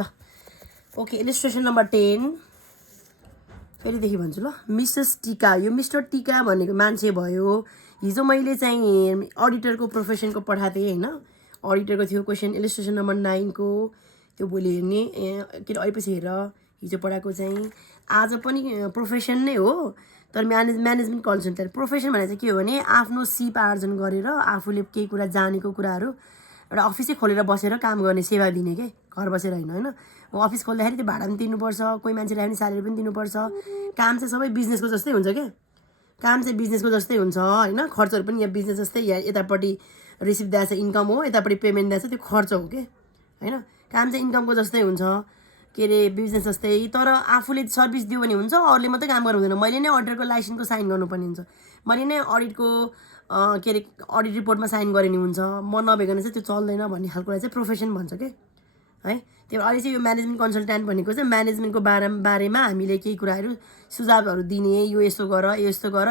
ल okay illustration number 10 फेरिदेखि भन्छु ल मिसेस टिका यो मिस्टर टिका भनेको मान्छे भयो हिजो मैले चाहिँ अडिटरको प्रोफेसनको पठाएको थिएँ हैन अडिटरको थियो क्वेसन इलिस्ट्रेसन नम्बर 9 को त्यो भोलि हेर्ने के अहिलेपछि हेर हिजो पढाएको चाहिँ आज पनि प्रोफेसन नै हो तर म्यानेजमेन्ट कन्सल्टेन्ट प्रोफेसन भनेको चाहिँ के हो भने आफ्नो सिप आर्जन गरेर आफूले केही कुरा जानेको कुराहरू एउटा अफिसै खोलेर बसेर काम गर्ने सेवा दिने के घर बसेर हैन अफिस खोल्दाखेरि त्यो भाडा पनि तिर्नुपर्छ कोही मान्छेलाई पनि स्यालेरी पनि दिनुपर्छ काम चाहिँ सबै बिजनेसको जस्तै हुन्छ के काम चाहिँ बिजनेसको जस्तै हुन्छ हैन खर्चहरू पनि यहाँ बिजनेस जस्तै यहाँ यतापट्टि रिसिभ दिएछ इन्कम हो यतापट्टि पेमेन्ट दिएछ त्यो खर्च हो के हैन काम चाहिँ इन्कमको जस्तै हुन्छ के अरे बिजनेस जस्तै तर आफूले सर्भिस दियो भने हुन्छ अरूले मात्रै काम गर्नु हुँदैन मैले नै अडिटरको लाइसेन्सको साइन गर्नुपर्ने हुन्छ मैले नै अडिटको के अरे अडिट रिपोर्टमा साइन गर्ने हुन्छ म नभेगन चाहिँ त्यो चल्दैन भन्ने खालको चाहिँ प्रोफेसन भन्छ के है त्यो अहिले चाहिँ यो म्यानेजमेन्ट कन्सल्टेन्ट भनेको चाहिँ म्यानेजमेन्टको बारेमा हामीले केही कुराहरू सुझावहरू दिने यो यस्तो गर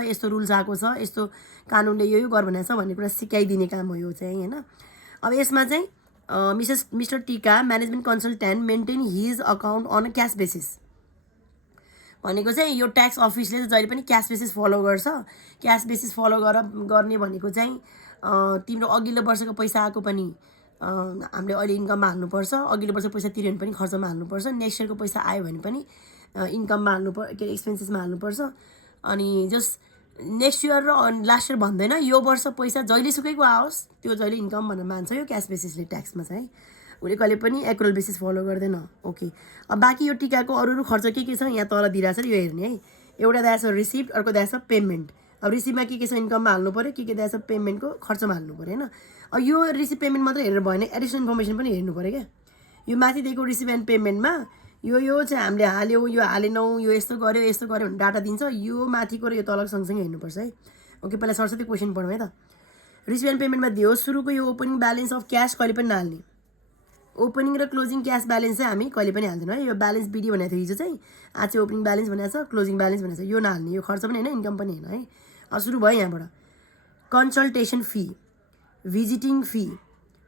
यस्तो रुल्स आएको छ यस्तो कानुनले यो गर भनेको छ भन्ने कुरा सिकाइदिने काम हो यो चाहिँ हैन अब यसमा चाहिँ mister Tika management consultant maintain his account on a cash basis भनेको चाहिँ यो ट्याक्स अफिसले चाहिँ जहिले पनि क्यास बेसिस फलो गर्छ क्यास बेसिस फलो गर्ने भनेको चाहिँ तिम्रो अघिल्लो वर्षको पैसा आएको पनि हामीले अहिले इन्कममा हाल्नुपर्छ अघिल्लो वर्ष पैसा तिर्यो भने पनि खर्चमा हाल्नुपर्छ नेक्स्ट इयरको पैसा आयो भने पनि इन्कममा के एक्सपेन्सेसमा हाल्नुपर्छ अनि जस्ट नेक्स्ट इयर र लास्ट इयर भन्दैन यो वर्ष पैसा जहिलेसुकैको आओस् त्यो जहिले इन्कम भनेर मान्छ यो क्यास बेसिसले ट्याक्समा चाहिँ उसले कहिले पनि एक्रुअल बेसिस फलो गर्दैन ओके अब बाँकी यो टिकाको अरू खर्च के छ यहाँ तल दिइरहेछ यो हेर्ने है एउटा दिएछ रिसिप्ट अर्को दिएछ पेमेन्ट अब रिसिप्टमा के छ इन्कममा हाल्नु पऱ्यो के दिएछ पेमेन्टको खर्चमा हाल्नु पऱ्यो हैन अब यो रिसिप्ट पेमेन्ट मात्रै हेरेर भएन एडिसनल इन्फर्मेसन पनि हेर्नु पऱ्यो क्या यो माथि दिएको रिसिप्ट एन्ड पेमेन्टमा यो चाहिँ हामीले हाल्यौँ यो हालेनौँ यो यस्तो गऱ्यो भने डाटा दिन्छ यो माथिको र यो तलको सँगसँगै हेर्नुपर्छ है ओके पहिला सरस्वती क्वेसन पढौँ है त रिसिप्ट एन्ड पेमेन्टमा दियो सुरुको यो ओपनिङ ब्यालेन्स अफ क्यास कहिले पनि नहाल्ने ओपनिङ र क्लोजिङ क्यास ब्यालेन्स चाहिँ हामी कहिले पनि हाल्दैनौँ है यो ब्यालेन्स बिडी भनेको थियो हिजो चाहिँ आज चाहिँ ओपनिङ ब्यालेन्स भनेको छ क्लोजिङ ब्यालेन्स भनेको छ यो नहाल्ने यो खर्च पनि हैन इन्कम पनि हैन है अब सुरु भयो यहाँबाट consultation fee visiting fee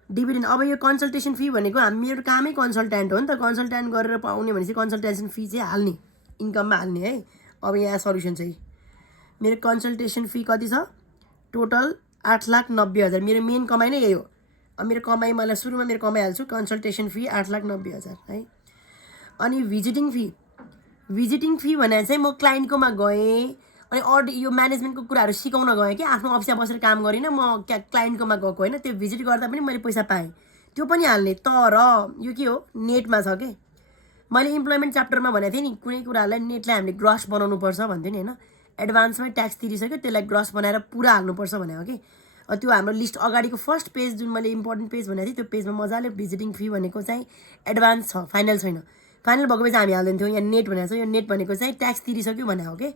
dividend अब यो कन्सल्टेसन फी भनेको मेरो कामै कन्सल्टेन्ट हो नि त कन्सल्टेन्ट गरेर पाउने भनेपछि कन्सल्टेसन फी चाहिँ हाल्ने इन्कममा हाल्ने है अब यहाँ सल्युसन चाहिँ मेरो कन्सल्टेसन फी कति छ टोटल 8,90,000 मेरो मेन कमाइ नै यही हो अब मेरो कमाइ मलाई सुरुमा मेरो कमाइ हाल्छु कन्सल्टेसन फी 8,90,000 है अनि भिजिटिङ फी भने चाहिँ म क्लाइन्टकोमा गएँ अनि यो म्यानेजमेन्टको कुराहरू सिकाउन गएँ कि आफ्नो अफिसमा बसेर काम गरिनँ म क्लाइन्टकोमा गएको होइन त्यो भिजिट गर्दा पनि मैले पैसा पाएँ त्यो पनि हाल्ने तर यो के हो नेटमा छ कि मैले इम्प्लोइमेन्ट च्याप्टरमा भनेको थिएँ नि कुनै कुराहरूलाई नेटलाई हामीले ग्रस बनाउनुपर्छ भन्थेँ नि होइन एडभान्समै ट्याक्स तिरिसक्यो त्यसलाई ग्रस बनाएर पुरा हाल्नुपर्छ भनेको कि त्यो हाम्रो लिस्ट अगाडिको फर्स्ट पेज जुन मैले इम्पोर्टेन्ट पेज भनेको थिएँ त्यो पेजमा मजाले भिजिटिङ फी भनेको चाहिँ एडभान्स छ फाइनल छैन फाइनल भएको चाहिँ हामी हाल्दैन थियौँ यहाँ नेट भनेको छ यो नेट भनेको चाहिँ ट्याक्स तिरिसक्यो भनेको हो कि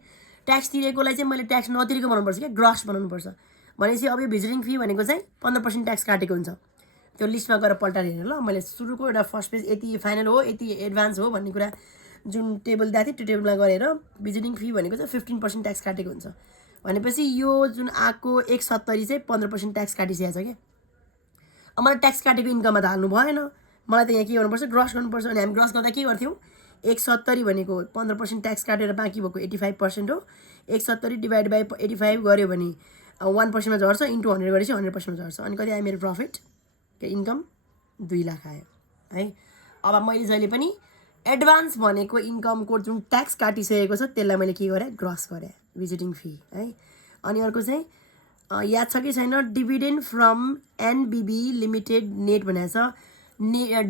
ट्याक्स तिरेकोलाई चाहिँ मैले ट्याक्स नतिरेको बनाउनुपर्छ क्या ग्रस बनाउनुपर्छ भनेपछि अब यो भिजिटिङ फी भनेको चाहिँ 15% ट्याक्स काटेको हुन्छ त्यो लिस्टमा गएर पल्टाएर हेरेर ल मैले सुरुको एउटा फर्स्ट पेज यति फाइनल हो यति एडभान्स हो भन्ने कुरा जुन टेबल दिएको थिएँ त्यो टेबलमा गरेर भिजिटिङ फी भनेको चाहिँ 15% ट्याक्स काटेको हुन्छ भनेपछि यो जुन आएको 170 चाहिँ 15% ट्याक्स काटिसकेको छ क्या अब मलाई ट्याक्स काटेको इन्कममा त हाल्नु भएन मलाई त यहाँ के गर्नुपर्छ ग्रस गर्नुपर्छ अनि हामी ग्रस गर्दा के गर्थ्यौँ 170 भनेको 15% ट्याक्स काटेर बाँकी भएको 85% हो 170 डिभाइड बाई 85 गऱ्यो भने 1%मा झर्छ इन्टु 100 गरेपछि 100%मा झर्छ अनि कति आयो मेरो प्रफिट के इन्कम 2 लाख आयो है अब मैले जहिले पनि एडभान्स भनेको इन्कमको जुन ट्याक्स काटिसकेको छ त्यसलाई मैले के गरेँ ग्रस गरेँ भिजिटिङ फी है अनि अर्को चाहिँ याद छ कि छैन डिभिडेन्ड फ्रम एनबिबी लिमिटेड नेट भनेको छ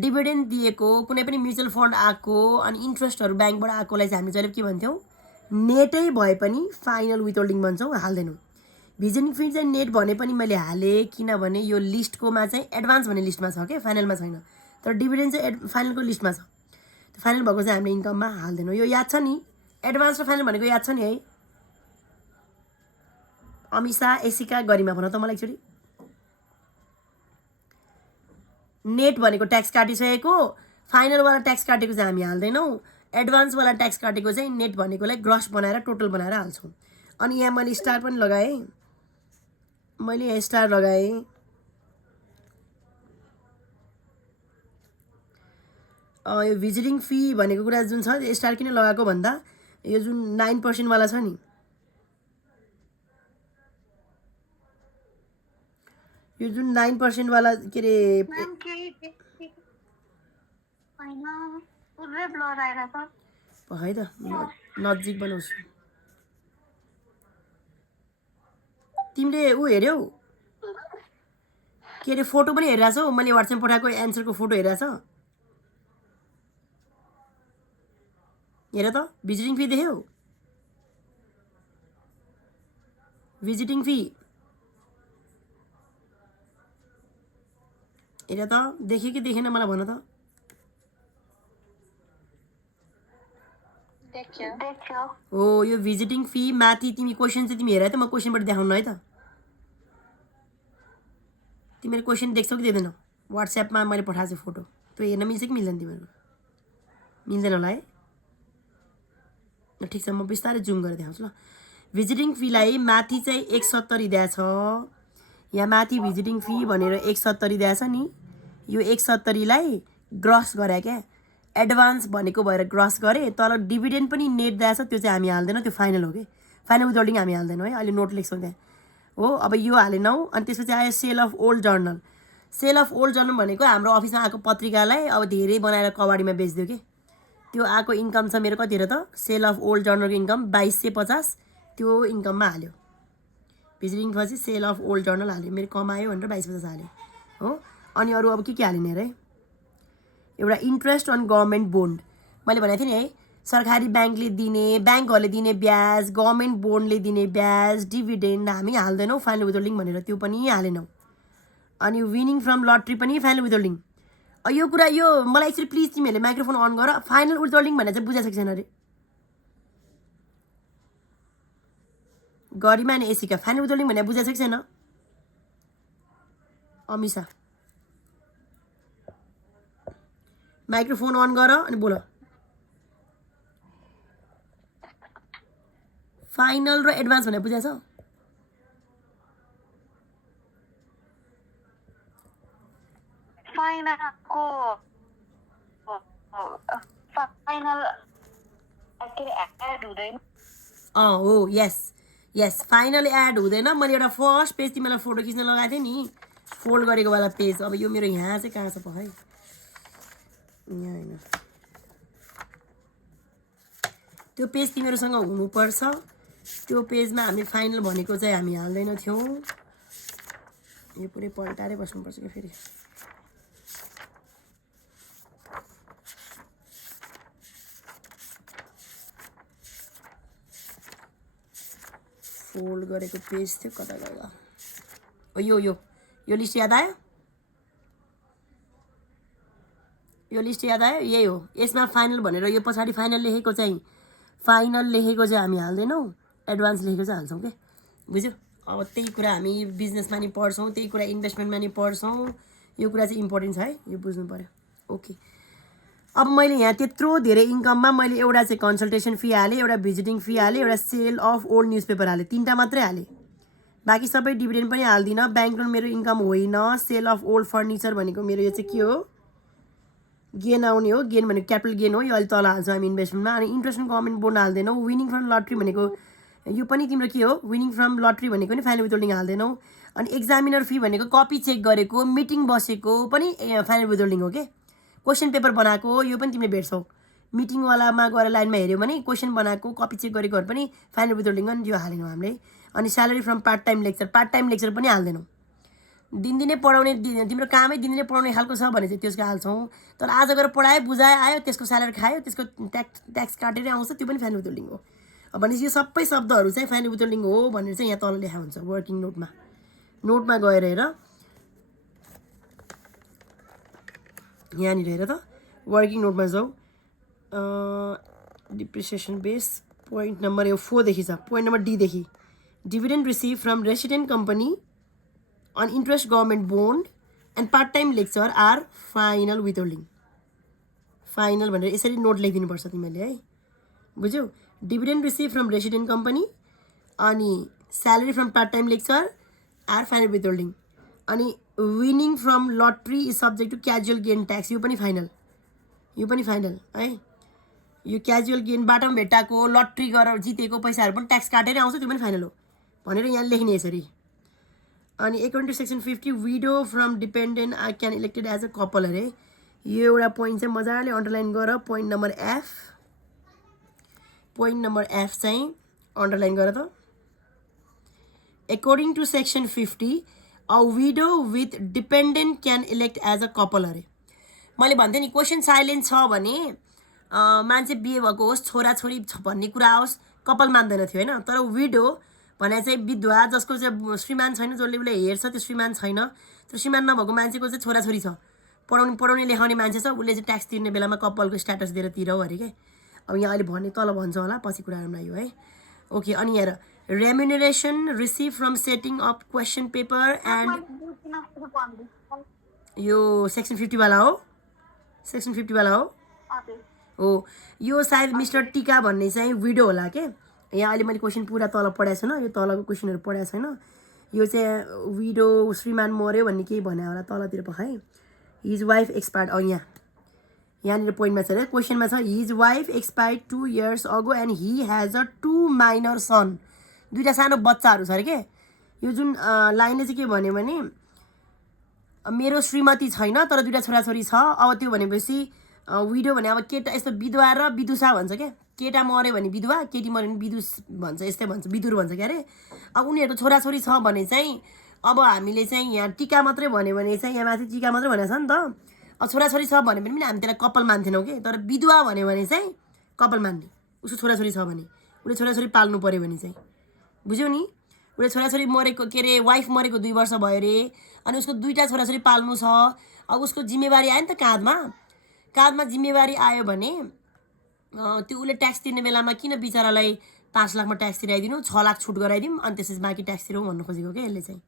डिभिडेन्ड दिएको कुनै पनि म्युचुअल फन्ड आएको अनि इन्ट्रेस्टहरू ब्याङ्कबाट आएकोलाई चाहिँ हामी जहिले के भन्थ्यौँ नेटै भए पनि फाइनल विथहोल्डिङ भन्छौँ हाल्दैनौँ भिजिटिङ फी चाहिँ नेट भने पनि मैले हालेँ किनभने यो लिस्टकोमा चाहिँ एडभान्स भन्ने लिस्टमा छ क्या फाइनलमा छैन तर डिभिडेन्ड चाहिँ फाइनलको लिस्टमा छ फाइनल भएको चाहिँ हामीले इन्कममा हाल्दैनौँ यो याद छ नि एडभान्स र फाइनल भनेको याद छ नि है अमिषा एसिका गरिमा भन त मलाई एकचोटि नेट भनेको ट्याक्स काटिसकेको फाइनलवाला ट्याक्स काटेको चाहिँ हामी हाल्दैनौँ एडभान्सवाला ट्याक्स काटेको चाहिँ नेट भनेकोलाई ग्रस बनाएर टोटल बनाएर हाल्छौँ अनि यहाँ मैले स्टार पनि लगाएँ मैले यहाँ स्टार लगाएँ यो भिजिटिङ फी भनेको कुरा जुन छ स्टार किन लगाएको भन्दा यो जुन 9% वाला छ नि यो जुन 9% वाला के रे है त नजिक बनाउँछु तिमीले ऊ हेर्यौ के अरे फोटो पनि हेरिरहेछौ मैले व्हाट्सएप पठाएको एन्सरको फोटो हेरिरहेछ हेर त भिजिटिङ फी देख्यौ भिजिटिङ फी हेर त देख्यो कि देखेन मलाई भन त हो यो भिजिटिङ फी माथि तिमी क्वेसन चाहिँ तिमी हेर त म क्वेसनबाट देखाउनु है त तिमीले क्वेसन देख्छौ कि देख्दैनौ व्हाट्सएपमा मैले पठाएको छु फोटो त्यो हेर्न मिल्छ कि मिल्दैन तिमीहरू मिल्दैन होला है ठिक छ म बिस्तारै जुम गरेर देखाउँछु ल भिजिटिङ फीलाई माथि चाहिँ 170 दिएछ यहाँ माथि भिजिटिङ फी भनेर 170 दिएछ नि यो 170 लाई ग्रस गरे क्या एडभान्स भनेको भएर ग्रस गरे तल डिभिडेन्ड पनि नेट दिएछ त्यो चाहिँ हामी हाल्दैनौँ त्यो फाइनल हो कि फाइनल विथहोल्डिङ हामी हाल्दैनौँ है अहिले नोट लेख्छौँ त्यहाँ हो अब यो हालेनौँ अनि त्यसपछि आयो sale of old journal sale of old journal भनेको हाम्रो अफिसमा आएको पत्रिकालाई अब धेरै बनाएर कबाडीमा बेचिदियो कि त्यो आएको इन्कम छ मेरो कति हेर त सेल अफ ओल्ड जर्नलको इन्कम 2250 त्यो इन्कममा हाल्यो भिजिटिङ पछि सेल अफ ओल्ड जर्नल हाल्यो मेरो कमायो भनेर 2250 हाल्यो हो अनि अरू अब के हालिने अरे एउटा इन्ट्रेस्ट अन गभर्मेन्ट बोन्ड मैले भनेको थिएँ नि है सरकारी ब्याङ्कले दिने ब्याङ्कहरूले दिने ब्याज गभर्मेन्ट बोन्डले दिने ब्याज डिभिडेन्ड हामी हाल्दैनौँ फाइनल विथहोल्डिङ भनेर त्यो पनि हालेनौँ अनि विनिङ फ्रम लट्री पनि फाइनल विथहोल्डिङ यो कुरा यो मलाई एकचोटि प्लिज तिमीहरूले माइक्रोफोन अन गर फाइनल विथहोल्डिङ भनेर चाहिँ बुझाएको छैन अरे गरिमा नि एसीका फाइनल विथहोल्डिङ भनेर बुझाएको छैन अमिषा माइक्रोफोन अन गर अनि बोल फाइनल र एडभान्स भनेर बुझाएको छ फाइनलको फाइनल एड हुँदैन हो यस यस फाइनल एड हुँदैन मैले एउटा फर्स्ट पेज तिमीलाई फोटो खिच्न लगाएको थिएँ नि फोल्ड गरेको वाला पेज अब यो मेरो यहाँ चाहिँ कहाँ छ प है यहाँ हैन त्यो पेज तिमीहरूसँग हुनुपर्छ त्यो पेजमा हामी फाइनल भनेको चाहिँ हामी हाल्दैन थियौँ यो पुरै पल्टारै बस्नुपर्छ कि फेरि फोल्ड गरेको पेज थियो कता गयो यो लिस्ट याद आयो यो लिस्ट याद आयो यही हो यसमा फाइनल भनेर यो पछाडि फाइनल लेखेको चाहिँ हामी हाल्दैनौँ एडभान्स लेखेको चाहिँ हाल्छौँ के बुझ्यौ अब त्यही कुरा हामी बिजनेसमा नि पढ्छौँ त्यही कुरा इन्भेस्टमेन्टमा नि पढ्छौँ यो कुरा चाहिँ इम्पोर्टेन्ट छ है यो बुझ्नु पर्यो ओके अब मैले यहाँ त्यत्रो धेरै इन्कममा मैले एउटा चाहिँ कन्सल्टेसन फी हालेँ एउटा भिजिटिङ फी हालेँ एउटा सेल अफ ओल्ड न्युजपेपर हालेँ 3टा मात्रै हालेँ बाँकी सबै डिभिडेन्ड पनि हाल्दिनँ ब्याङ्क लोन मेरो इन्कम होइन सेल अफ ओल्ड फर्निचर भनेको मेरो यो चाहिँ के हो गेन आउने हो गेन भनेको क्यापिटल गेन हो यो अहिले तल हाल्छौँ हामी इन्भेस्टमेन्टमा अनि इन्ट्रेस्ट अन गभर्मेन्ट बोन्ड हाल्दैनौँ विनिङ फ्रम लट्री भनेको यो पनि तिम्रो के हो विनिङ फ्रम लट्री भनेको नि फाइनल विथहोल्डिङ हाल्दैनौँ अनि एक्जामिनर फी भनेको कपी चेक गरेको मिटिङ बसेको पनि फाइनल विथहोल्डिङ हो के क्वेसन पेपर बनाएको यो पनि तिमीले भेट्छौ मिटिङवालामा गएर लाइनमा हेऱ्यौ भने क्वेसन बनाएको कपी चेक गरेकोहरू पनि फाइनल विथहोल्डिङ अनि यो हालेनौँ हामीले अनि salary from part time lecture पनि हाल्दैनौँ दिनदिनै पढाउने तिम्रो कामै दिनदिनै पढाउने खालको छ भने चाहिँ त्यसको हाल्छौँ तर आज गएर पढायो बुझायो आयो त्यसको स्यालेरी खायो त्यसको ट्याक्स काटेरै आउँछ त्यो पनि फाइनल विथहोल्डिङ हो भनेपछि यो सबै शब्दहरू चाहिँ फाइनल विथहोल्डिङ हो भनेर चाहिँ यहाँ तल लेखा हुन्छ वर्किङ नोटमा गएर हेर यहाँनिर हेर त वर्किङ नोटमा जाऊ डिप्रिसिएसन बेस पोइन्ट नम्बर यो 4 देखि छ पोइन्ट नम्बर डी देखि dividend receive from resident company on interest government bond and part time lecture are final withholding final भनेर यसरी नोट लेखिदिनु पर्छ तिमीले है बुझ्यौ dividend receive from resident company अनि salary from part time lecture are final withholding अनि winning from lottery is subject to casual gain tax यो पनि फाइनल यो पनि फाइनल है। यो क्याजुअल गेन बाटोमा भेट्टाको लट्री गरेर जितेको पैसाहरू पनि ट्याक्स काटेरै आउँछ, त्यो पनि फाइनल हो भनेर यहाँ लेख्ने यसरी। अनि according to section 50 widow from dependent I can elected as a couple अरे। यो एउटा पोइन्ट चाहिँ मजाले अन्डरलाइन गर, point number F, point number F चाहिँ अन्डरलाइन गर त। According to section 50 a widow with dependent can elect as a couple अरे। मैले भन्थेँ नि क्वेसन साइलेन्ट छ भने मान्छे बिहे भएको होस्, छोराछोरी भन्ने कुरा होस्, कपाल मान्दैन थियो होइन। तर विडो भने चाहिँ विधवा, जसको चाहिँ श्रीमान छैन, जसले उसले हेर्छ त्यो श्रीमान छैन, त्यो श्रीमान नभएको मान्छेको चाहिँ छोराछोरी छ, पढाउने लेखाउने मान्छे छ, उसले चाहिँ ट्याक्स तिर्ने बेलामा कपालको स्ट्याटस दिएर तिरौ अरे के। अब यहाँ अहिले भने तल भन्छ होला, पछि कुराहरूमा यो है। ओके, अनि हेर remuneration receive from setting up question paper and यो सेक्सन 50 वाला हो, सेक्सन 50 वाला हो। यो सायद मिस्टर टिका भन्ने चाहिँ विडो होला के। यहाँ अहिले मैले क्वेसन पुरा तल पढाएको छैन, यो तलको क्वेसनहरू पढाएको छैन। यो चाहिँ विडो श्रीमान मऱ्यो भन्ने केही भने होला तलतिर पखाइ। हिज वाइफ एक्सपायर्ड, यहाँनिर पोइन्टमा छ अरे, क्वेसनमा छ हिज वाइफ एक्सपायर्ड 2 years अगो and he has a 2 minor son. 2टा सानो बच्चाहरू छ अरे के। यो जुन लाइनले चाहिँ के भन्यो भने मेरो श्रीमती छैन तर 2टा छोराछोरी छ। अब त्यो भनेपछि विडो भने अब केटा, यस्तो विधवा र विदुषा भन्छ क्या। केटा मऱ्यो भने विधवा, केटी मऱ्यो भने विदुष भन्छ, यस्तै भन्छ, विदुर भन्छ क्या अरे। अब उनीहरूको छोराछोरी छ भने चाहिँ अब हामीले चाहिँ यहाँ टिका मात्रै भन्यो भने चाहिँ यहाँ माथि टिका मात्रै भनेको छ नि त। अब छोराछोरी छ भने पनि हामी त्यसलाई कपाल मान्थेनौँ कि। तर विधवा भन्यो भने चाहिँ कपाल मान्ने, उसको छोराछोरी छ भने, उसले छोराछोरी पाल्नु पऱ्यो भने चाहिँ, बुझ्यौ नि। उसले छोराछोरी मरेको के अरे वाइफ मरेको 2 वर्ष भयो अरे, अनि उसको 2टा छोराछोरी पाल्नु छ। अब उसको जिम्मेवारी आयो नि त काँधमा जिम्मेवारी आयो भने त्यो उसले ट्याक्स तिर्ने बेलामा किन बिचरालाई 5 लाखमा ट्याक्स तिराइदिनु, 6 लाख छुट गराइदिउँ अनि त्यसपछि बाँकी ट्याक्स तिरौँ भन्नु खोजेको क्या यसले चाहिँ,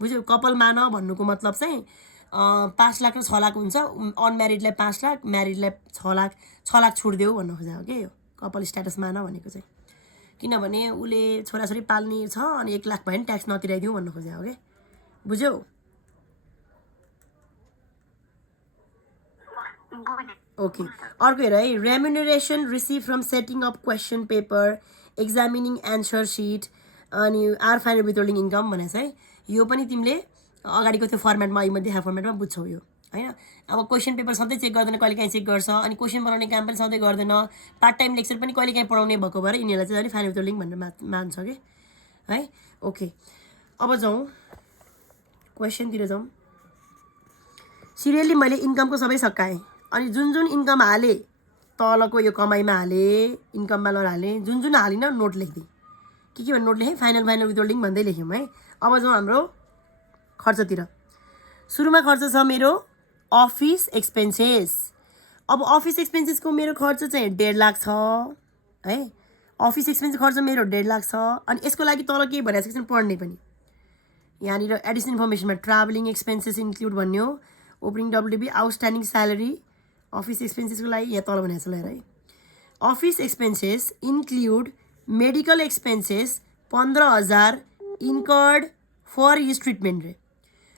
बुझ्यौ। कपाल मान भन्नुको मतलब चाहिँ 5 लाख र 6 लाख हुन्छ, अनम्यारिडलाई 5 लाख, म्यारिडलाई 6 लाख छुट देऊ भन्नु खोजेको क्या यो कपाल स्ट्याटस मान भनेको चाहिँ। किनभने उसले छोराछोरी पाल्ने छ अनि 1 लाख भयो भने ट्याक्स नतिराइदिउँ भन्नु खोजेको क्या, बुझ्यौ। ओके, अर्को हेर है, remuneration receive from setting up question paper, examining answer sheet, अनि आर फाइनल विथहोल्डिङ इन्कम भनेको चाहिँ यो पनि तिमीले अगाडिको त्यो फर्मेटमा अहिले देखाएको फर्मेटमा बुझ्छौ यो होइन। अब क्वेसन पेपर सधैँ चेक गर्दैन, कहिलेकाहीँ चेक गर्छ, अनि क्वेसन बनाउने काम पनि सधैँ गर्दैन, पार्ट टाइम लेक्चर पनि कहिलेकाहीँ पढाउने भएको भएर यिनीहरूलाई चाहिँ अलिक फाइनल विथहोल्डिङ भनेर मान्छ कि है। ओके, अब जाउँ क्वेसनतिर जाउँ। सिरियली मैले इन्कमको सबै सकाएँ, अनि जुन इन्कम हालेँ तलको यो कमाइमा हालेँ, इन्कममा नहालेँ, जुन हालिनँ नोट लेखिदिएँ, के भन्नु नोट लेखेँ, फाइनल विथहोल्डिङ भन्दै लेख्यौँ है। अब जाउँ हाम्रो खर्चतिर। सुरुमा खर्च छ मेरो अफिस एक्सपेन्सेस। अब अफिस एक्सपेन्सेसको मेरो खर्च चाहिँ 1.5 लाख छ है। अफिस एक्सपेन्स खर्च मेरो 1.5 लाख छ। अनि यसको लागि तल के भनेको छ पढ्ने पनि, यहाँनिर एडिसनल इन्फर्मेसनमा ट्राभलिङ एक्सपेन्सेस इन्क्लुड भन्ने हो, opening WDV, outstanding salary, office एक्सपेन्सेसको लागि यहाँ तल भनेको छ ल है। Office expenses include medical expenses 15,000 incurred for his treatment रे।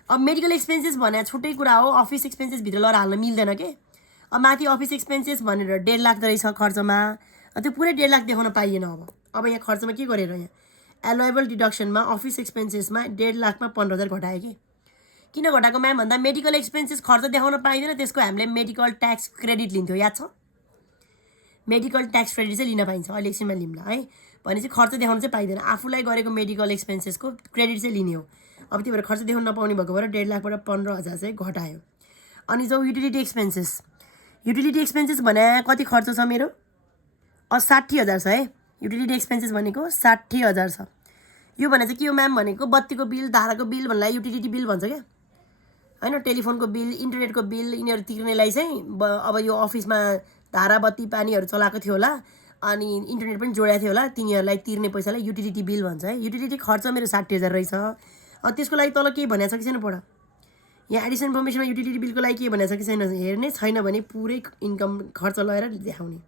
अब मेडिकल एक्सपेन्सेस भने छुट्टै कुरा हो, अफिस एक्सपेन्सेस भित्र लगेर हाल्न मिल्दैन के। अब माथि अफिस एक्सपेन्सेस भनेर 1.5 लाख रहेछ खर्चमा, त्यो पुरै 1.5 लाख देखाउन पाइएन। अब यहाँ खर्चमा के गरेर यहाँ एलोएबल डिडक्सनमा अफिस एक्सपेन्सेसमा 1.5 लाखमा 15,000 घटायो कि। किन घटाएको म्याम भन्दा मेडिकल एक्सपेन्सेस खर्च देखाउन पाइँदैन, त्यसको हामीले मेडिकल ट्याक्स क्रेडिट लिन्थ्यो, याद छ। मेडिकल ट्याक्स क्रेडिट चाहिँ लिन पाइन्छ, अहिले एकछिनमा लिउँला है। भनेपछि खर्च देखाउन चाहिँ पाइँदैन, आफूलाई गरेको मेडिकल एक्सपेन्सेसको क्रेडिट चाहिँ लिने हो। अब त्यही भएर खर्च देखाउन नपाउने भएको भएर 1.5 लाखबाट 15,000 चाहिँ घटायो। अनि जो युटिलिटी एक्सपेन्सेस भने कति खर्च छ मेरो 60,000 छ है। युटिलिटी एक्सपेन्सेस भनेको 60,000 छ। यो भने चाहिँ के हो म्याम भनेको बत्तीको बिल, धाराको बिल भन्नलाई युटिलिटी बिल भन्छ क्या होइन। टेलिफोनको बिल, इन्टरनेटको बिल यिनीहरू तिर्नेलाई चाहिँ अब यो अफिसमा धारा बत्ती पानीहरू चलाएको थियो होला अनि इन्टरनेट पनि जोडेको थियो होला, तिनीहरूलाई तिर्ने पैसालाई युटिलिटी बिल भन्छ है। युटिलिटी खर्च मेरो 60,000 रहेछ। अब त्यसको लागि तल के भनेको छ कि छैन पढ, यहाँ एडिसनल इन्फर्मेसनमा युटिलिटी बिलको लागि के भनेको छ कि छैन हेर्ने, छैन भने पुरै इन्कम खर्च लगाएर देखाउने।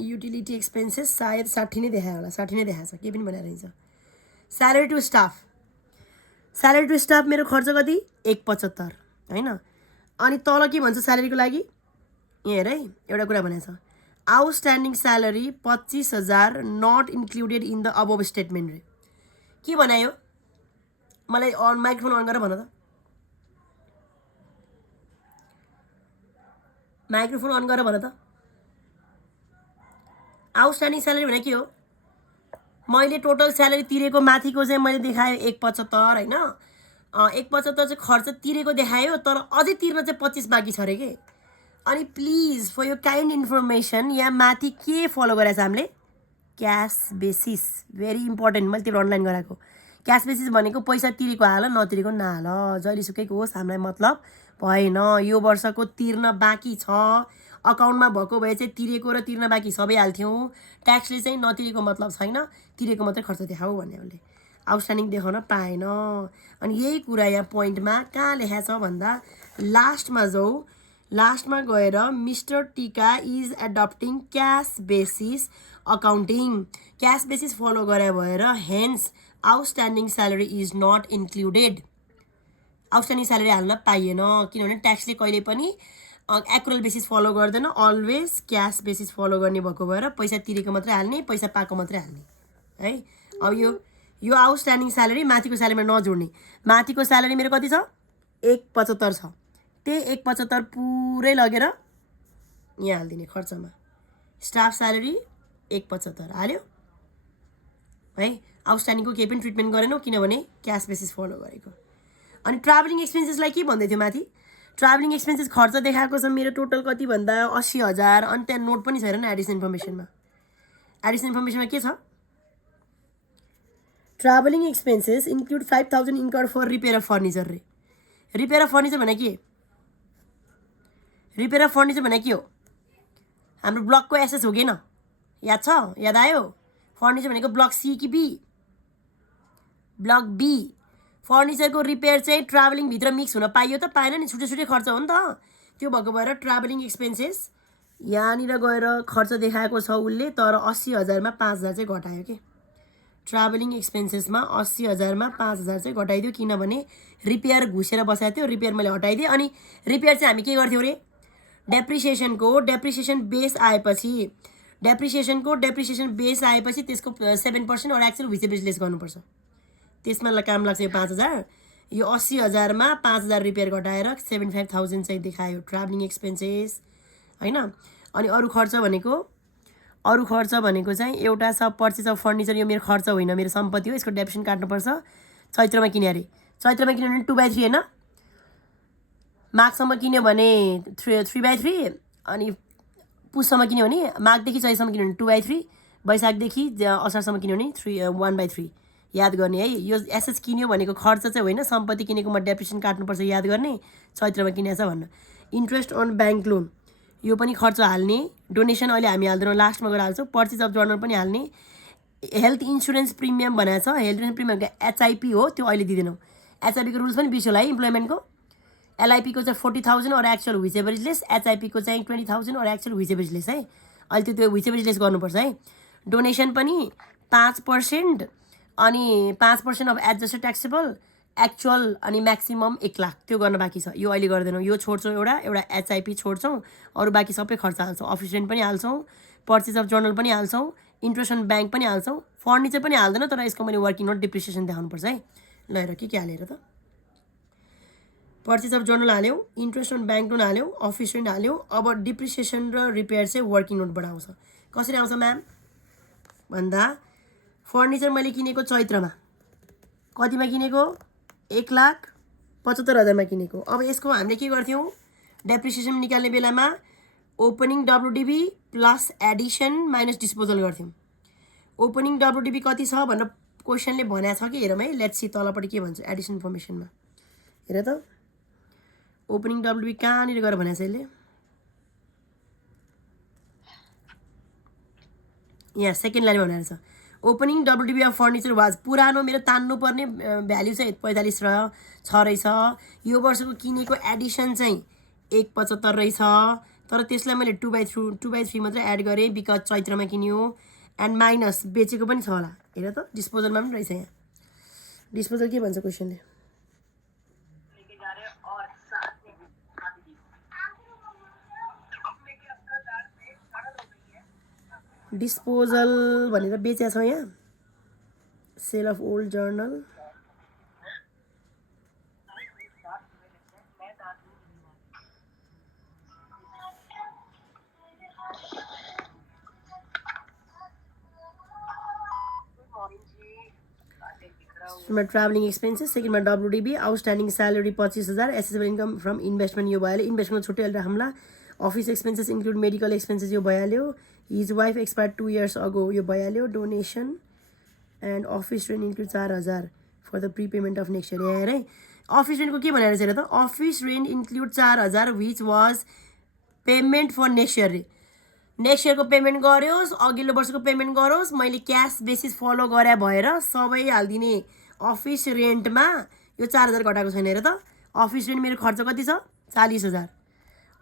युटिलिटी एक्सपेन्सेस सायद 60 नै देखायो होला, 60 नै देखाएको छ, के पनि भनेर रहेछ। स्यालेरी टु स्टाफ मेरो खर्च कति 1.75 होइन। अनि तल के भन्छ स्यालेरीको लागि यहाँ हेर है एउटा कुरा भनेको छ outstanding salary 25,000 not included in the above statement रे के बनायो मलाई माइक्रोफोन अन गरेर भन त माइक्रोफोन अन गरेर भन त आउटस्ट्यान्डिङ स्यालेरी भने के हो मैले टोटल स्यालेरी तिरेको माथिको चाहिँ मैले देखायो 175 हैन 175 चाहिँ खर्च तिरेको देखायो तर अझै तिर्न चाहिँ 25 बाँकी छ रे के अनि प्लिज फर यो काइन्ड इन्फर्मेसन यहाँ माथि के फलो गरेछ हामीले क्यास बेसिस भेरी इम्पोर्टेन्ट मैले त्यो अनलाइन गराएको क्यास बेसिस भनेको पैसा तिरेको हाल नतिरेको नहाल जहिलेसुकैको होस् हामीलाई मतलब भएन यो वर्षको तिर्न बाँकी छ अकाउन्टमा भएको भए चाहिँ तिरेको र तिर्न बाँकी सबै हाल्थ्यौँ ट्याक्सले चाहिँ नतिरेको मतलब छैन तिरेको मात्रै खर्च देखाऊ भन्ने उसले आउटस्ट्यान्डिङ देखाउन पाएन अनि यही कुरा यहाँ पोइन्टमा कहाँ लेखा छ भन्दा लास्टमा गएर mister Tika is adopting cash basis accounting cash basis follow गरे भएर hence outstanding salary is not included outstanding salary हाल्न पाइएन किनभने ट्याक्सले कहिले पनि एक्युरल बेसिस फलो गर्दैन अलवेज क्यास बेसिस फलो गर्ने भएको भएर पैसा तिरेको मात्रै हाल्ने पैसा पाएको मात्रै हाल्ने है अब यो आउटस्ट्यान्डिङ स्यालेरी माथिको स्यालेरीमा नजोड्ने माथिको स्यालेरी मेरो कति छ 175 छ त्यही 175 पुरै लगेर यहाँ हालिदिने खर्चमा स्टाफ स्यालेरी 175 हाल्यो है आउटस्ट्यान्डिङको केही पनि ट्रिटमेन्ट गरेनौँ किनभने क्यास बेसिस फलो गरेको अनि ट्राभलिङ एक्सपेन्सेसलाई के भन्दै थियो माथि ट्राभलिङ एक्सपेन्सेस खर्च देखाएको छ मेरो टोटल कति भन्दा 80,000 अनि त्यहाँ नोट पनि छैन एडिसनल इन्फर्मेसनमा के छ travelling expenses include 5,000 incurred for repair of furniture रे रिपेयर अफ फर्निचर भने के रिपेयर अफ फर्निचर भने के हो हाम्रो ब्लकको एसएस हो कि न याद छ याद आयो फर्निचर भनेको ब्लक सी कि बी ब्लक बी फर्निचरको रिपेयर चाहिँ ट्राभलिङभित्र मिक्स हुन पाइयो त पाएन नि छुट्टै छुट्टै खर्च हो नि त त्यो भएको भएर ट्राभलिङ एक्सपेन्सेस यहाँनिर गएर खर्च देखाएको छ उसले तर 80,000 मा 5,000 चाहिँ घटायो के ट्राभलिङ एक्सपेन्सेसमा 80,000 मा 5,000 चाहिँ घटाइदियो किनभने रिपेयर घुसेर बसाएको थियो रिपेयर मैले हटाइदिएँ अनि रिपेयर चाहिँ हामी के गर्थ्यौँ रे डेप्रिसिएसन बेस आएपछि त्यसको 7% और एक्चुअल भिसेबेज लेस गर्नुपर्छ त्यसमा काम लाग्छ यो 5,000 यो 80,000 मा 5,000 रिपेयर घटाएर 75,000 चाहिँ देखायो ट्राभलिङ एक्सपेन्सेस हैन अनि अरु खर्च भनेको चाहिँ एउटा छ पर्चेज अफ फर्निचर यो मेरो खर्च होइन मेरो सम्पत्ति हो यसको डेप्रिसिएसन काट्नुपर्छ चैत्रमा किने अरे चैत्रमा किन्यो भने 2/3 हैन माघसम्म किन्यो भने 3/3 अनि पुससम्म किन्यो भने माघदेखि चैतसम्म किन्यो भने 2/3 वैशाखदेखि असारसम्म किन्यो भने 1/3 याद गर्ने है यो एसएस किन्यो भनेको खर्च चाहिँ होइन सम्पत्ति किनेकोमा डेप्रिसिएसन काट्नुपर्छ याद गर्ने चैत्रमा किनेछ भन्न इन्ट्रेस्ट अन ब्याङ्क लोन यो पनि खर्च हाल्ने डोनेसन अहिले हामी हाल्दैनौँ लास्टमा गएर हाल्छौँ पर्चेज अफ जर्नल पनि हाल्ने हेल्थ इन्सुरेन्स प्रिमियम भनेको छ हेल्थ इन्सुरेन्स प्रिमियमको एचआइपी हो त्यो अहिले दिँदैनौँ एचआइपीको रुल्स पनि बिर्स्यो होला है इम्प्लोइमेन्टको एलआइपीको चाहिँ 40,000 और एक्चुअल विसेबेज लेस एचआइपीको चाहिँ 20,000 और एक्चुअल विसेबेज लेस है अहिले त्यो विसेबेज लेस गर्नुपर्छ है डोनेसन पनि 5% अनि 5% अफ एडजस्टेड ट्याक्सेबल एक्चुअल अनि म्याक्सिमम 1 लाख त्यो गर्न बाँकी छ यो अहिले गर्दैनौँ यो छोड्छौँ एउटा एचआइपी छोड्छौँ अरू बाँकी सबै खर्च हाल्छौँ अफिस रेन्ट पनि हाल्छौँ पर्चेज अफ जर्नल पनि हाल्छौँ इन्ट्रेस्ट अन ब्याङ्क पनि हाल्छौँ फर्निचर पनि हाल्दैन तर यसको मैले वर्किङ नोट डिप्रिसिएसन देखाउनुपर्छ है ल हेर के हालेर त पर्चेज अफ जर्नल हाल्यौ इन्ट्रेस्ट अन ब्याङ्क लोन हाल्यौ अफिस रेन्ट हाल्यौ अब डिप्रिसिएसन र रिपेयर चाहिँ वर्किङ नोटबाट आउँछ कसरी आउँछ म्याम भन्दा फर्निचर मैले किनेको चैत्रमा कतिमा किनेको 1,75,000 मा किनेको अब यसको हामीले के गर्थ्यौँ डेप्रिसिएसन निकाल्ने बेलामा opening WDV plus addition minus disposal गर्थ्यौँ ओपनिङ डब्लुडिबी कति छ भनेर क्वेसनले भनेको छ कि हेरौँ है लेट्स सी तलपट्टि के भन्छ एडिसन इन्फर्मेसनमा हेर त ओपनिङ डब्लुबी कहाँनिर गएर भनेको छ यसले यहाँ सेकेन्ड लाइनमा भनेको छ ओपनिङ डब्लुडिबी अफ फर्निचर वाज पुरानो मेरो तान्नुपर्ने भ्याल्यु चाहिँ 45 छ रहेछ यो वर्षको किनेको एडिसन चाहिँ 175 रहेछ तर त्यसलाई मैले 2/3 मात्रै एड गरेँ बिकज चैत्रमा किन्यो एन्ड माइनस बेचेको पनि छ होला हेर त डिस्पोजलमा पनि रहेछ यहाँ डिस्पोजल के भन्छ क्वेसनले डिस्पोजल भनेर बेचेको छौँ यहाँ सेल अफ ओल्ड जर्नल सुरुमा ट्राभलिङ एक्सपेन्सेस सेकेन्डमा WDV outstanding salary 25,000 assessable income from investment यो भइहाल्यो इन्भेस्टमेन्ट छुट्टै हालेर राखौँला office expenses include medical expenses यो भइहाल्यो हिज वाइफ एक्सपायर्ड 2 years अगो यो भइहाल्यो donation and office rent include 4,000 for the prepayment of next year हेर है अफिस रेन्टको के भनेर चाहिँ त office rent include 4,000 which was payment for next year रे नेक्स्ट इयरको पेमेन्ट गरोस् अघिल्लो वर्षको पेमेन्ट गरोस् मैले क्यास बेसिस फलो गरे भएर सबै हालिदिने अफिस रेन्टमा यो 4,000 घटाएको छैन हेर त अफिस रेन्ट मेरो खर्च कति छ 40,000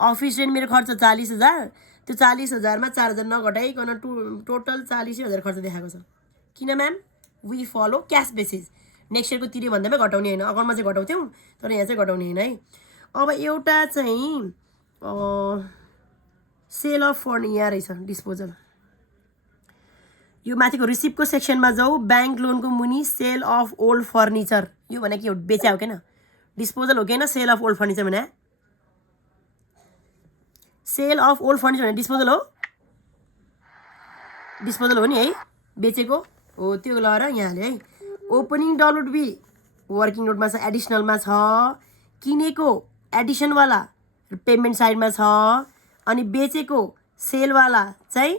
अफिस रेन्ट मेरो खर्च 40,000 त्यो 40,000मा 4,000 नघटाइकन टोटल 40,000 खर्च देखाएको छ किन ma'am we follow cash basis next इयरको तिरे भन्दामै घटाउने होइन अकाउन्टमा चाहिँ घटाउँथ्यौँ तर यहाँ चाहिँ घटाउने होइन है अब एउटा चाहिँ सेल अफ फर्न यहाँ रहेछ डिस्पोजल यो माथिको रिसिप्टको सेक्सनमा जाऊ ब्याङ्क लोनको मुनि सेल अफ ओल्ड फर्निचर यो भने के हो बेच्या हो किन डिस्पोजल हो किन सेल अफ ओल्ड फर्निचर भने सेल अफ ओल्ड फर्निचर भने डिस्पोजल हो नि है बेचेको हो त्यो लगाएर यहाँ हाल्यो है ओपनिङ डब्लुडी वर्किङ नोटमा छ एडिसनलमा छ किनेको एडिसनवाला पेमेन्ट साइडमा छ अनि बेचेको सेलवाला चाहिँ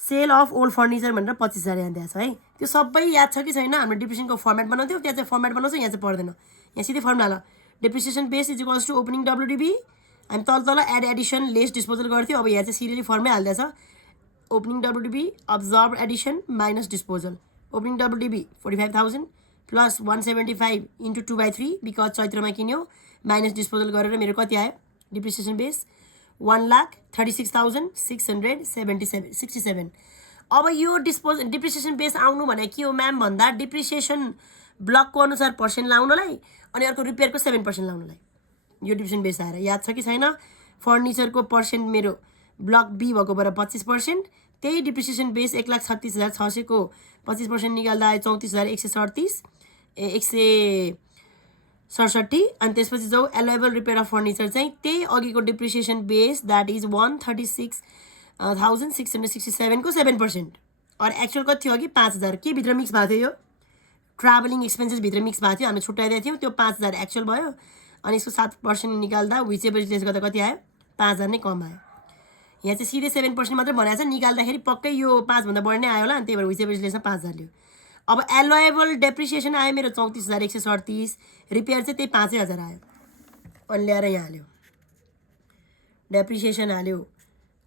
सेल अफ ओल्ड फर्निचर भनेर 25,000 यहाँ दिएको छ है त्यो सबै याद छ कि छैन हाम्रो डिप्रिसिएसनको फर्मेट बनाउँथ्यौँ त्यहाँ चाहिँ फर्मेट बनाउँछ यहाँ चाहिँ पर्दैन यहाँ सिधै formula depreciation base is equals to opening WDV हामी तल एड एडिसन लेस डिस्पोजल गर्थ्यौँ अब यहाँ चाहिँ सिरियली फर्मै हाल्दैछ opening WDV observe addition minus disposal opening WDV 45,000 plus 175 into 2/3 because चैत्रमा किन्यो माइनस डिस्पोजल गरेर मेरो कति आयो डिप्रिसिएसन बेस 1,36,667 अब यो डिप्रिसिएसन बेस आउनु भने के हो म्याम भन्दा डिप्रिसिएसन ब्लकको अनुसार पर्सेन्ट लाउनलाई अनि अर्को रिपेयरको 7% लाउनलाई यो डिप्रिसिएसन बेस आएर याद छ कि छैन फर्निचरको पर्सेन्ट मेरो ब्लक बी भएको भएर 25% त्यही डिप्रिसिएसन बेस 1,36,600 को 25% निकाल्दा आयो 34,137 167 अनि त्यसपछि जाऊ एलोएबल रिपेयर अफ फर्निचर चाहिँ त्यही अघिको डिप्रिसिएसन बेस द्याट इज 136,667 को 7% और एक्चुअल कति थियो अघि 5,000 के भित्र मिक्स भएको थियो यो ट्राभलिङ एक्सपेन्सेस भित्र मिक्स भएको थियो हामीले छुट्याइदिएको थियौँ त्यो 5,000 एक्चुअल भयो अनि यसको 7% निकाल्दा विचेबल लेस गर्दा कति आयो 5,000 नै कम आयो यहाँ चाहिँ सिधै 7% मात्रै बनाएको छ निकाल्दाखेरि पक्कै यो 5 भन्दा बढी नै आयो होला अनि त्यही भएर विचेबल लेसमा 5,000 लियो अब एलोएबल डेप्रिसिएसन आयो मेरो 34,138 रिपेयर चाहिँ त्यही 5,000 आयो अनि ल्याएर यहाँ हाल्यो डेप्रिसिएसन हाल्यो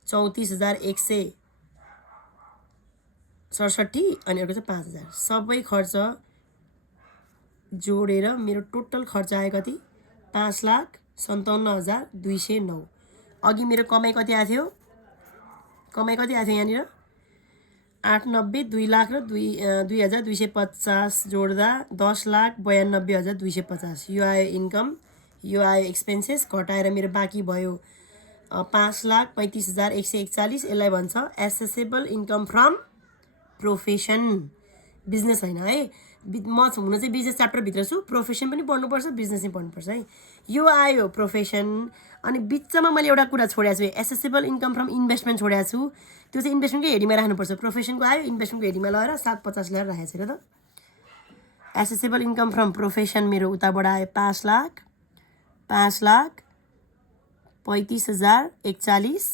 34,167 अनि अर्को चाहिँ 5,000 सबै खर्च जोडेर मेरो टोटल खर्च आयो कति 5,57,209 अघि मेरो कमाइ कति आएको थियो यहाँनिर 890 2 लाख र 2,250 जोड्दा 10,92,250 यो आयो इन्कम यो आयो एक्सपेन्सेस घटाएर मेरो बाँकी भयो 5,35,141 यसलाई भन्छ accessible income from profession business होइन है म हुन चाहिँ बिजनेस च्याप्टरभित्र छु प्रोफेसन पनि पढ्नुपर्छ बिजनेस पनि पढ्नुपर्छ है यो आयो प्रोफेसन अनि बिचमा मैले एउटा कुरा छोडेको छु एसेसेबल इन्कम फ्रम इन्भेस्टमेन्ट छोडेको छु त्यो चाहिँ इन्भेस्टमेन्टकै हेडीमा राख्नुपर्छ प्रोफेसनको आयो इन्भेस्टमेन्टको हेडीमा लगाएर 750 ल्याएर राखेको छु र त एसेसेबल इन्कम फ्रम प्रोफेसन मेरो उताबाट आयो 5,35,041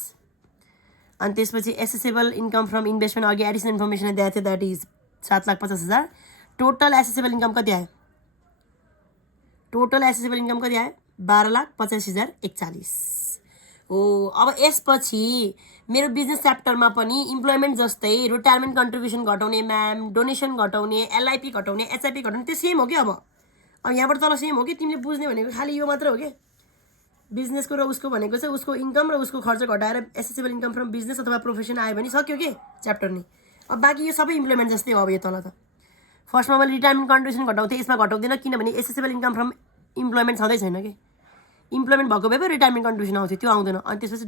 अनि त्यसपछि एसेसेबल इन्कम फ्रम इन्भेस्टमेन्ट अघि एडिसनल इन्फर्मेसन दिएको थियो that is 7,50,000 total accessible income कति आयो 12,85,041 हो अब यसपछि मेरो बिजनेस च्याप्टरमा पनि इम्प्लोइमेन्ट जस्तै रिटायरमेन्ट कन्ट्रिब्युसन घटाउने म्याम डोनेसन घटाउने एलआइपी घटाउने एचआइपी घटाउने त्यो सेम हो कि अब यहाँबाट तल सेम हो कि तिमीले बुझ्ने भनेको खालि यो मात्र हो कि बिजनेसको र उसको भनेको चाहिँ उसको इन्कम र उसको खर्च घटाएर एसेसेबल इन्कम फ्रम बिजनेस अथवा प्रोफेसन आयो भने सक्यो के च्याप्टर नि अब बाँकी यो सबै इम्प्लोइमेन्ट जस्तै हो अब यो तल त फर्स्टमा मैले रिटायरमेन्ट कन्ट्रिब्युसन घटाउँथेँ यसमा घटाउँदैन किनभने एसेसेबल इन्कम फ्रम इम्प्लोइमेन्ट छँदै छैन कि इम्प्लोइमेन्ट भएको भए रिटायरमेन्ट कन्ट्रिब्युसन आउँथ्यो त्यो आउँदैन अनि त्यसपछि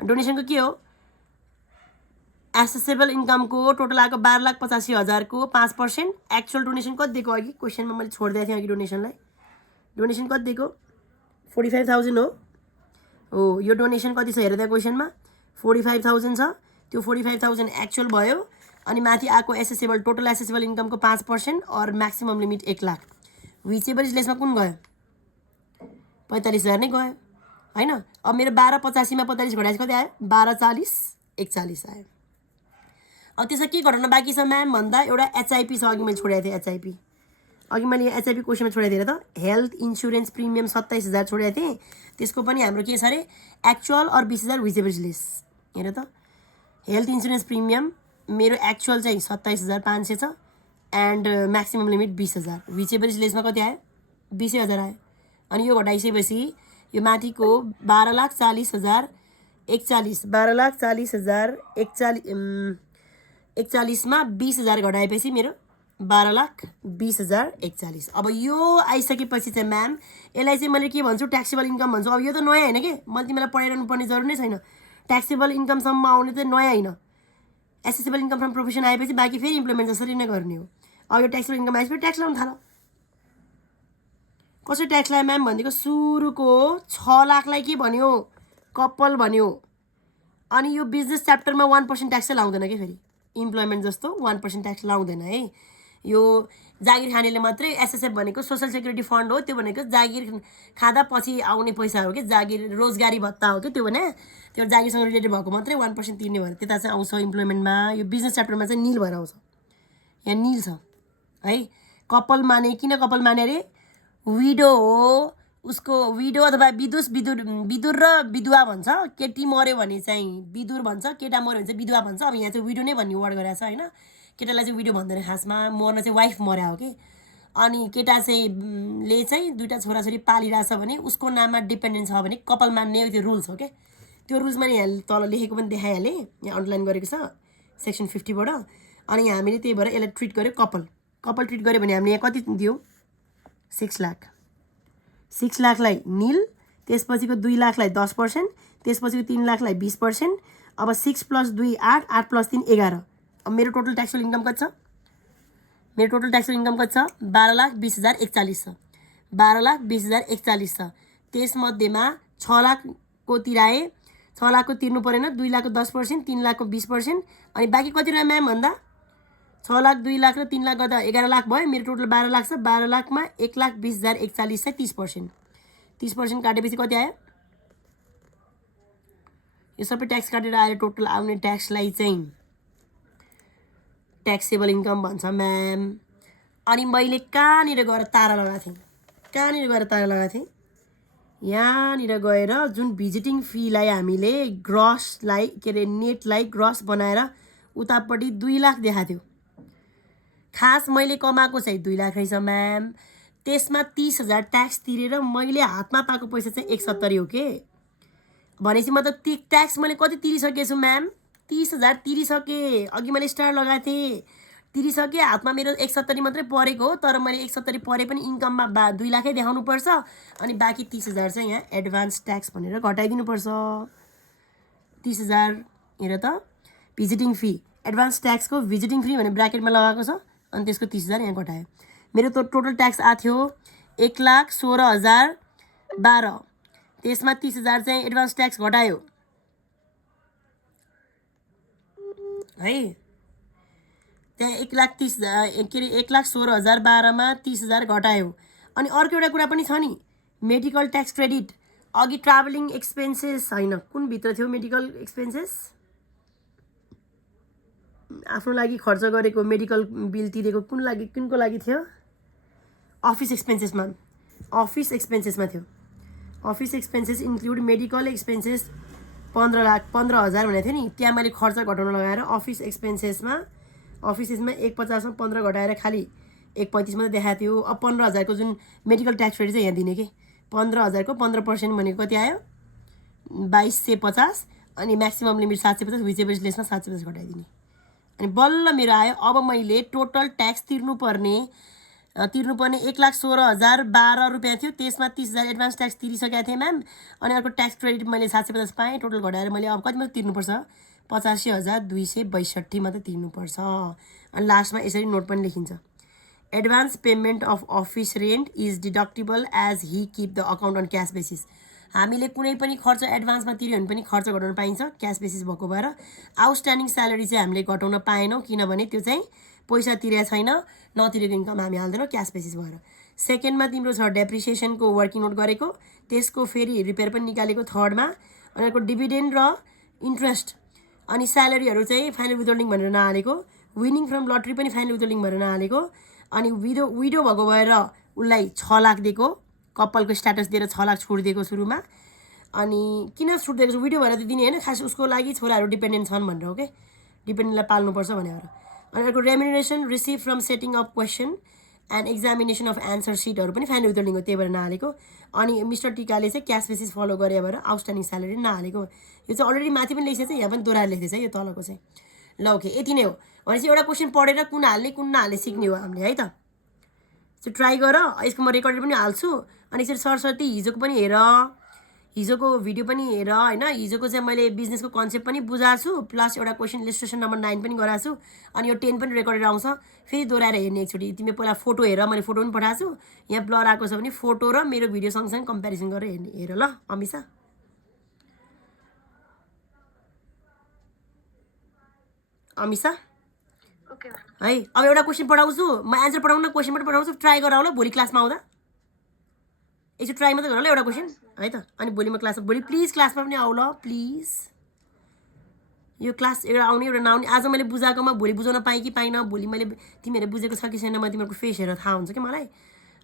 डोनेसनको के हो एसेसेबल इन्कमको टोटल आएको 12,85,000 को 5%। एक्चुअल डोनेसन कति दिएको अघि क्वेसनमा मैले छोडिदिएको थिएँ अघि डोनेसनलाई। डोनेसन कति दिएको 45,000 हो। यो डोनेसन कति छ हेर त्यहाँ क्वेसनमा 45,000 छ। त्यो 45,000 एक्चुअल भयो अनि माथि आएको एसेसेबल टोटल एसेसेबल इन्कमको 5% और म्याक्सिमम लिमिट 1 लाख। विचेबल लेसमा कुन गयो 45,000 नै गयो हैन। अब मेरो 12,85 मा 45 घटाएपछि कति आयो 12,40 41 आयो। अब त्यसमा के घटाउन बाँकी छ म्याम भन्दा एउटा एचआइपी छ। अघि मैले छोडेको थिएँ एचआइपी। अघि मैले एचआइपी क्वेसनमा छोडेको थिएँ त हेल्थ इन्सुरेन्स प्रिमियम 27,000 छोडेको थिएँ। त्यसको पनि हाम्रो के छ अरे एक्चुअल और 20,000 विचेबल लेस। हेर त हेल्थ इन्सुरेन्स प्रिमियम मेरो एक्चुअल चाहिँ 27,500 छ एन्ड म्याक्सिमम लिमिट 20,000। विचेबल लेसमा कति आयो 20,000 आयो। अनि यो घटाइसकेपछि यो माथिको 12,40,000 41 12,40,000 41 मा 20,000 घटाएपछि मेरो 12,20,000 41। अब यो आइसकेपछि चाहिँ म्याम यसलाई चाहिँ मैले के भन्छु ट्याक्सेबल इन्कम भन्छु। अब यो त नयाँ हैन के मैले तिमीलाई पढाइरहनु पर्ने जरुरी नै छैन। ट्याक्सेबल इन्कमसम्म आउने चाहिँ नयाँ हैन। एसेसेबल इन्कम फ्रम प्रोफेसन आएपछि बाँकी फेरि इम्प्लिमेन्ट जसरी नै गर्ने हो। अब यो ट्याक्सेबल इन्कम आएपछि ट्याक्स लाउन थाल। कसरी ट्याक्स लायो म्याम भनेको सुरुको 6 लाखलाई के भन्यो कपल भन्यो। अनि यो बिजनेस च्याप्टरमा 1% ट्याक्स लाउँदैन के फेरि इम्प्लोइमेन्ट जस्तो 1% ट्याक्स लाउँदैन है। यो जागिर खानेले मात्रै एसएसएफ भनेको सोशल सेक्युरिटी फन्ड हो। त्यो भनेको जागिर खाँदा पछि आउने पैसा हो कि जागिर रोजगारी भत्ता हो कि त्यो भने त्यो जागिरसँग रिलेटेड भएको मात्रै 1% तिर्ने भएर त्यता चाहिँ आउँछ इम्प्लोइमेन्टमा। यो बिजनेस च्याप्टरमा चाहिँ निल भएर आउँछ। यहाँ निल छ है। कपल माने किन कपल माने अरे विडो हो उसको विडो अथवा विदुर र विधवा भन्छ। केटी मर्यो भने चाहिँ विदुर भन्छ केटा मर्यो भने चाहिँ विधवा भन्छ। अब यहाँ चाहिँ विडो नै भन्ने वर्ड गरेको छ हैन। केटालाई चाहिँ विडो भन्दैन खासमा मर्न चाहिँ वाइफ मर्या हो कि। अनि केटा चाहिँ ले चाहिँ दुईटा छोराछोरी पालिरहेछ भने उसको नाममा डिपेन्डेन्ट छ भने कपल मान्ने त्यो रुल्स हो के। त्यो रुल्समा नि यहाँ तल लेखेको पनि देखाइहालेँ यहाँ अन्डरलाइन गरेको छ सेक्सन 50 बाट। अनि हामीले त्यही भएर यसलाई ट्रिट गर्यो कपल ट्रिट गर्यो भने हामीले यहाँ कति दियो 6 लाख। 6 लाखलाई निल त्यसपछिको 2 लाखलाई 10% त्यसपछिको 3 लाखलाई 20%। अब 6 + 2 8 8 + 3 11। अब मेरो टोटल ट्याक्सेबल इन्कम कति छ मेरो टोटल ट्याक्सेबल इन्कम कति छ 12,20,041 छ। 12,20,041 छ। त्यसमध्येमा 6 लाख को तिराए 6 लाख को तिर्नु परेन 2 लाख को 10% 3 लाख को 20% अनि बाँकी कति रह्यो म्याम भन्दा 6 लाख 2 लाख र 3 लाख गर्दा 11 लाख भयो। मेरो टोटल 12 लाख छ। 12 लाखमा 1,20,041 चाहिँ 30%। 30% काटेपछि कति आयो यो सबै ट्याक्स काटेर आएर टोटल आउने ट्याक्सलाई चाहिँ ट्याक्सेबल इन्कम भन्छ म्याम। अनि मैले कहाँनिर गएर तारा लगाएको थिएँ यहाँनिर गएर जुन भिजिटिङ फीलाई हामीले ग्रसलाई के अरे नेटलाई ग्रस बनाएर उतापट्टि 2 लाख देखाएको थियो। खास मैले कमाएको चाहिँ 2 लाख रहेछ म्याम। त्यसमा 30,000 ट्याक्स तिरेर मैले हातमा पाएको पैसा चाहिँ 170 हो के। भनेपछि मतलब ती ट्याक्स मैले कति तिरिसकेको छु म्याम 30,000 तिरिसकेँ। अघि मैले स्टार लगाएको थिएँ तिरिसकेँ। हातमा मेरो 170 मात्रै परेको हो। तर मैले 170 परे पनि इन्कममा 2 लाखै देखाउनु पर्छ। अनि बाँकी 30,000 चाहिँ यहाँ एडभान्स ट्याक्स भनेर घटाइदिनु पर्छ। 30,000 हेर त भिजिटिङ फी एडभान्स ट्याक्सको भिजिटिङ फी भने ब्राकेटमा लगाएको छ। अनि त्यसको 30,000 यहाँ घटायो। मेरो त टोटल ट्याक्स आएको थियो 1,16,012। त्यसमा 30,000 चाहिँ एडभान्स ट्याक्स घटायो है। त्यहाँ 1,30,000 के अरे 1,16,012 मा 30,000 घटायो। अनि अर्को एउटा कुरा पनि छ नि मेडिकल ट्याक्स क्रेडिट। अघि ट्राभलिङ एक्सपेन्सेस हैन कुन भित्र थियो मेडिकल एक्सपेन्सेस आफ्नो लागि खर्च गरेको मेडिकल बिल तिरेको कुनको लागि थियो अफिस एक्सपेन्सेसमा थियो। Office expenses include medical expenses 15,000 भनेको थियो नि। त्यहाँ मैले खर्च घटाउन लगाएर अफिस एक्सपेन्सेसमा 1,50 मा 15 घटाएर खालि 1,35 मात्रै देखाएको थियो। अब 15,000 को जुन मेडिकल ट्याक्स क्रेडिट चाहिँ यहाँ दिने कि 15,000 को 15% भनेको कति आयो 2,250। अनि म्याक्सिमम लिमिट 750 विचेबल लेसमा 750 घटाइदिने। अनि बल्ल मेरो आयो। अब मैले टोटल ट्याक्स तिर्नुपर्ने 1,16,012 रुपियाँ थियो। त्यसमा 30,000 एडभान्स ट्याक्स तिरिसकेको थिएँ म्याम। अनि अर्को ट्याक्स क्रेडिट मैले 750 पाएँ। टोटल घटाएर मैले अब कति मात्रै तिर्नुपर्छ 85,262 मात्रै तिर्नुपर्छ। अनि लास्टमा यसरी नोट पनि लेखिन्छ, advance payment of office rent is deductible as he keep the account on cash basis. हामीले कुनै पनि खर्च एडभान्समा तिर्यो भने पनि खर्च घटाउन पाइन्छ क्यास बेसिस भएको भएर। आउटस्ट्यान्डिङ स्यालेरी चाहिँ हामीले घटाउन पाएनौँ किनभने त्यो चाहिँ पैसा तिरेको छैन, नतिरेको इन्कम हामी हाल्दैनौँ क्यास बेसिस भएर। सेकेन्डमा तिम्रो छ डेप्रिसिएसनको वर्किङ नोट गरेको, त्यसको फेरि रिपेयर पनि निकालेको थर्डमा। अनि अर्को डिभिडेन्ड र इन्ट्रेस्ट अनि स्यालेरीहरू चाहिँ फाइनल विथहोल्डिङ भनेर नहालेको, विनिङ फ्रम लटरी पनि फाइनल विथहोल्डिङ भनेर नहालेको। अनि विडो भएको भएर उसलाई 6 लाख दिएको, कपालको स्ट्याटस दिएर 6 लाख छुट दिएको सुरुमा। अनि किन छुट दिएको छ, विडो भएर त दिने होइन, खास उसको लागि छोराहरू डिपेन्डेन्ट छन् भनेर हो कि, डिपेन्डेन्टलाई पाल्नुपर्छ भनेर। अनि अर्को remuneration receive from setting up question and examination of answer सिटहरू पनि फाइनल विथहोल्डिङ हो, त्यही भएर नहालेको। अनि मिस्टर टिकाले चाहिँ क्यास बेसिस फलो गरे भएर आउटस्ट्यान्डिङ स्यालेरी नहालेको। यो चाहिँ अलरेडी माथि पनि लेखेको छ, यहाँ पनि दोहोऱ्याएर लेख्दैछ यो तलको चाहिँ। ल ओके, यति नै हो। भनेपछि एउटा क्वेसन पढेर कुन हाल्ने कुन नहाल्ने सिक्ने हो हामीले है त। चाहिँ ट्राई गर, यसको म रेकर्डेड पनि हाल्छु। अनि यसरी सरस्वती हिजोको पनि हेर, हिजोको भिडियो पनि हेर होइन। हिजोको चाहिँ मैले बिजनेसको कन्सेप्ट पनि बुझाएको छु, प्लस एउटा क्वेसन इलिस्ट्रेसन नम्बर 9 पनि गराएको छु। अनि यो 10 पनि रेकर्डेड आउँछ, फेरि दोहोऱ्याएर हेर्ने एकचोटि। तिमी पहिला फोटो हेर, मैले फोटो पनि पठाएको छु, यहाँ ब्लर आएको छ भने फोटो र मेरो भिडियो सँगसँगै कम्पेरिजन गरेर हेर ल अमिसा। अमिसा है, अब एउटा क्वेसन पढाउँछु, म एन्सर पढाउन क्वेसन पनि पढाउँछु, ट्राई गराउ ल भोलि क्लासमा आउँदा। एकचोटि ट्राई मात्रै गर ल एउटा क्वेसन है त। अनि भोलि म क्लासमा, भोलि प्लिज क्लासमा पनि आऊ ल प्लिज। यो क्लास एउटा आउने एउटा नआउने, आज मैले बुझाएकोमा भोलि बुझाउन पाएँ कि पाइनँ, भोलि मैले तिमीहरूले बुझेको छ कि छैन म तिमीहरूको फेस हेरेर थाहा हुन्छ कि मलाई।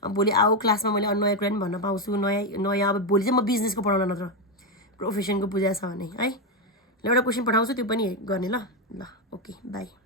अब भोलि आऊ क्लासमा, मैले नयाँ कुरा पनि भन्न पाउँछु, नयाँ अब भोलि चाहिँ म बिजनेसको पढाउन नत्र प्रोफेसनको बुझाएको छ भने है। ल एउटा क्वेसन पठाउँछु, त्यो पनि गर्ने ल। ल ओके बाई।